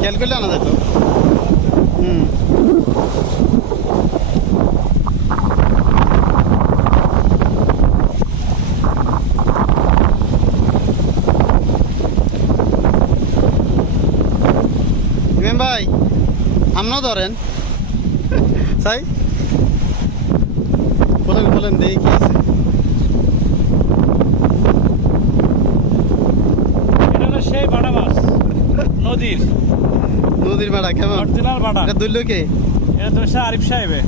খেয়াল করলে আনা যেত। ইমাম ভাই আমরাও ধরেন তাই বলেন বলেন দেখি কি আছে। এটা হলো সেই বাটা মাছ নদীর বাড়া কেমন অরিজিনাল বাটা। এটা দুইলো কে? এটা তো আরিফ সাহেবে।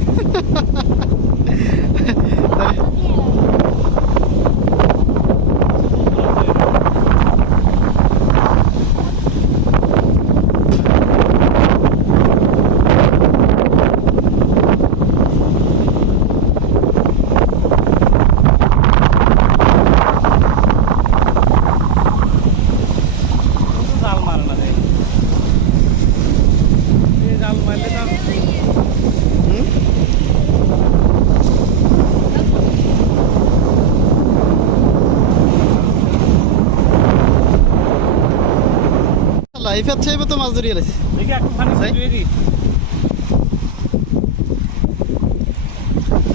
জাল মারে না দেখ, জাল মারলে তো লাইফের চাইবে তো মাছ ধরিয়ে লাইছে। দেখি একটু পানি দিয়ে দিই।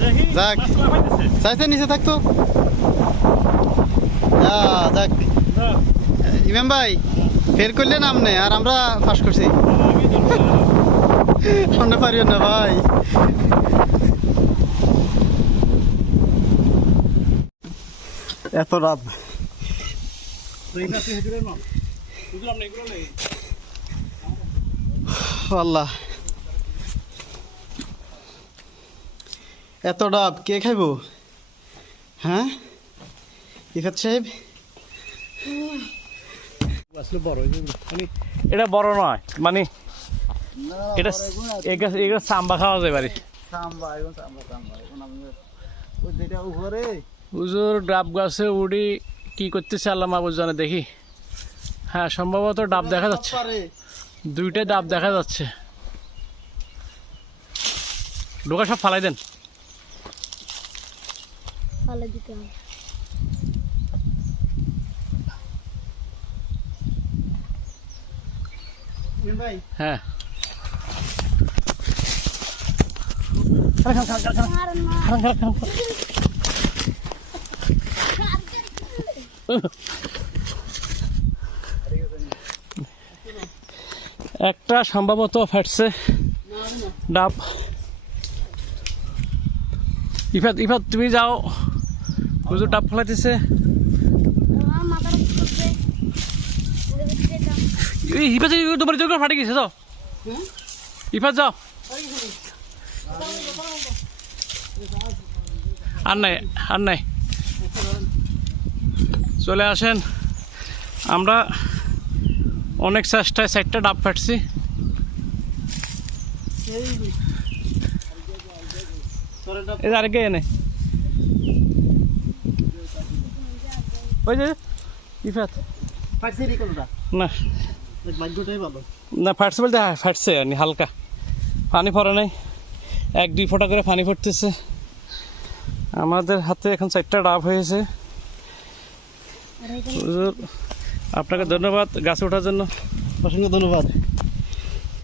দেখি যাক। মাছগুলো পাইতেছে। চাইতে নিচে থাকতো। যাক ইমাম ভাই ফের করলেন আমনে আর আমরা ফাঁস করছি। আমরা পারিও না ভাই। এত রাত আল্লাহ, এত ডাব কে খাইব? হ্যাঁ ইফাত সাহেব এটা বড় নয়, মানে এটা এগুলো চাম্বা খাওয়া যায় বাড়ি। হুজুর ডাব গাছে উড়ি কি করতেছে আল্লাহ মাহবুব জানে। দেখি, হ্যাঁ সম্ভবত ডাব দেখা যাচ্ছে, দুইটা ডাব দেখা যাচ্ছে। ঢোকা সব ফালাই দেন। হ্যাঁ একটা সম্ভবত ফাটছে ডাব। ইফাত ইফাত তুমি যাও, হুজুর ডাব ফেলাইতেছে। ইফাত তোমার জোর ফাটে গেছে তো, ইফাত যাও। আর নাই আর নাই, চলে আসেন। আমরা অনেক চেষ্টায় 4টা ডাব ফাটছি। এই আরেকে এনে ওই যে ইফাত না না ফাটছে বলতে, হ্যাঁ ফাটছে হালকা, পানি পড়ে নাই, 1-2 ফোঁটা করে পানি পড়তেছে। আমাদের হাতে এখন 4টা ডাব হয়েছে। আপনাকে ধন্যবাদ গাছে ওঠার জন্য, অসংখ্য ধন্যবাদ।